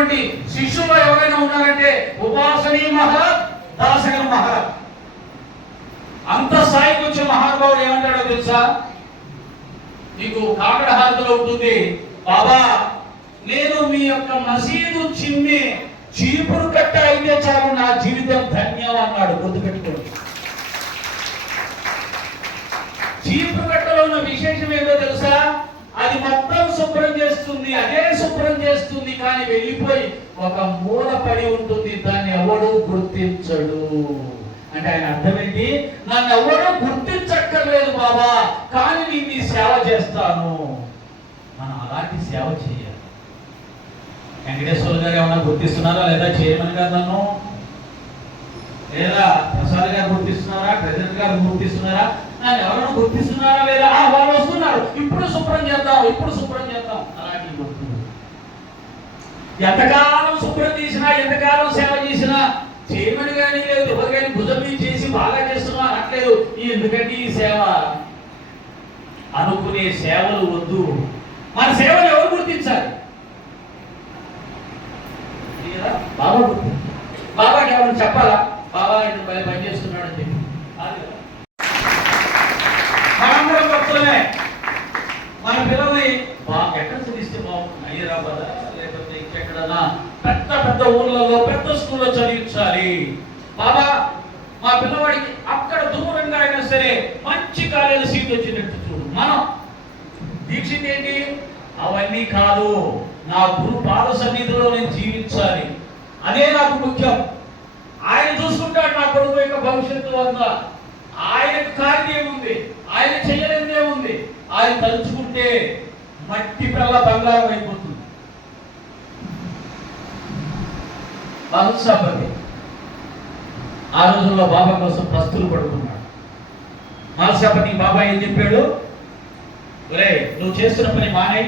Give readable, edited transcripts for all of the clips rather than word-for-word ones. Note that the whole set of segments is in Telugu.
ఉన్నటువంటి శిష్యులు ఎవరైనా ఉన్నారంటే ఉపాసనీ మహారాజ్, దాసగల మహారాజ్. అంత స్థాయికి వచ్చే మహానుభావుడు ఏమంటాడో తెలుసా? నీకు కాకడ హారతిలో ఉంటుంది, బాబా నేను మీ యొక్క మసీదు చిమ్మి చీపురు కట్ట అయితే చాలు, నా జీవితం ధన్యం అన్నాడు. గుర్తుపెట్టుకోండి. చీపురు కట్టలో ఉన్న విశేషం ఏదో తెలుసా? అది మొత్తం శుభ్రం చేస్తుంది, అదే శుభ్రం చేస్తుంది, కానీ వెళ్ళిపోయి ఒక మూల పడి ఉంటుంది, దాన్ని ఎవడు గుర్తించడు. అంటే ఆయన అర్థం ఏంటి? నన్ను ఎవడో గుర్తించక్కర్లేదు బాబా, కానీ నేను నీ సేవ చేస్తాను. మనం అలాంటి సేవ చేయాలి. వెంకటేశ్వర గారు ఏమన్నా గుర్తిస్తున్నారా లేదా? చైర్మన్ గారు నన్ను, లేదా ప్రసాద్ గారు గుర్తిస్తున్నారా? ప్రెసిడెంట్ గారు గుర్తిస్తున్నారా? నన్ను ఎవరైనా గుర్తిస్తున్నారా లేదా? వాళ్ళు వస్తున్నారు, ఇప్పుడు శుభ్రం చేద్దాం, ఇప్పుడు శుభ్రం చేద్దాం. అలాంటి గుర్తున్నారు. ఎంతకాలం శుభ్రం చేసినా, ఎంతకాలం సేవ చేసినా చైర్మన్ కానీ లేదు, ఎవరు కానీ భుజం చేసి బాగా చేస్తున్నా అనట్లేదు. ఎందుకంటే ఈ సేవ అనుకునే సేవలు వద్దు. మన సేవలు ఎవరు గుర్తించాలి? బాబా గుర్తు. బాబాకి ఎవరు చెప్పాలా? బాబా ఇది పని చేస్తున్నాడు అని చెప్పి మనందరం భక్తులమే. మన పిల్లల్ని బాగా ఎక్కడ చదివిస్తే బాగుంటుంది? హైదరాబాద్ లేకపోతే ఇంకెక్కడన్నా పెద్ద పెద్ద ఊర్లలో పెద్ద స్కూల్లో చదివించాలి. బాబా మా పిల్లవాడికి అక్కడ దూరంగా అయినా సరే మంచి కాలేజీ సీట్ వచ్చినట్టు చూడు. మనం దీక్షిత్ ఏంటి? అవన్నీ కాదు, నా గురు పాద సన్నిధిలో నేను జీవించాలి, అదే నాకు ముఖ్యం. ఆయన చూసుకుంటాడు నా కొడుకు యొక్క భవిష్యత్తు వద్ద. ఆయనకు కార్యముంది, ఆయన చేయలేదేముంది. ఆయన తలుచుకుంటే మట్టి పిల్ల బంగారం అయిపోతుంది. మహత్సభకి ఆ రోజుల్లో బాబా కోసం ప్రస్తులు పడుతున్నాడు. మహత్సభకి బాబా ఏం చెప్పాడు? ఒరే నువ్వు చేస్తున్న పని మానే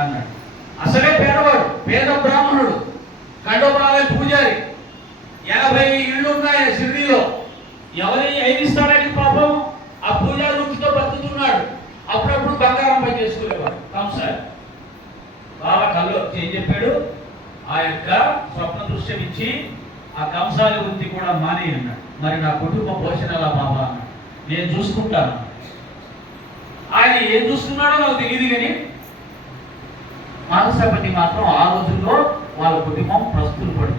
అన్నాడు. అసలే పేదవాడు, పేద బ్రాహ్మణుడు, ఖండోబరాలయ పూజారి, 80 ఇళ్ళు ఉన్నాయి షిరిడీలో. ఎవరిని ఏమిస్తాడని పాపం ఆ పూజారి వృత్తితో బతుకుతున్నాడు. అప్పుడప్పుడు బంగారం పని చేసుకునేవాడు కంసాలి. బాబా కళ్ళు ఏం చెప్పాడు? ఆ యొక్క స్వప్న దృశ్యం ఇచ్చి ఆ కంసాలి వృత్తి కూడా మానే అన్నాడు. మరి నా కుటుంబ పోషణ ఎలా బాబా అన్నాడు. నేను చూసుకుంటాను. ఆయన ఏం చూస్తున్నాడో నాకు తెలియదు, కానీ మానసపతి మాత్రం ఆ రోజుల్లో వాళ్ళ కుటుంబం ప్రస్తుతం పడుతుంది.